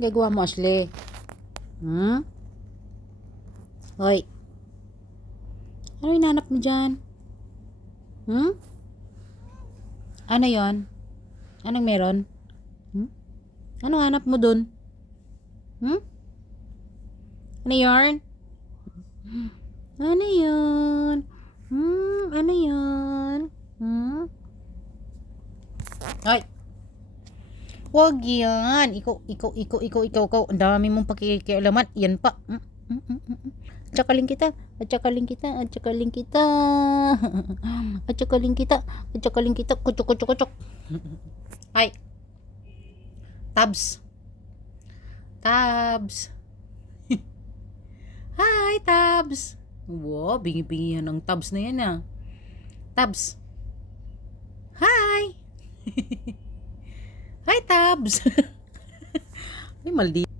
Gagawa mo, Ashley. Hmm? Hoy. Ano hinanap mo dyan? Hmm? Ano yon? Anong meron? Hmm? Ano hanap mo dun? Hmm? Ano yarn? Ano yun? Ano yun? Ay, wag yan. Ikaw. Ang dami mong pakikialaman. Yan pa. Tsakaling kita. At tsakaling kita. At tsakaling kita. At tsakaling kita. At tsakaling kita. Kutsok. Ay, Tabs. Tabs. Hi, Tabs. Wow, bingi-bingihan ng Tabs na yan ah. Tabs. Hi. Hi, Tabs. Ay, maldito.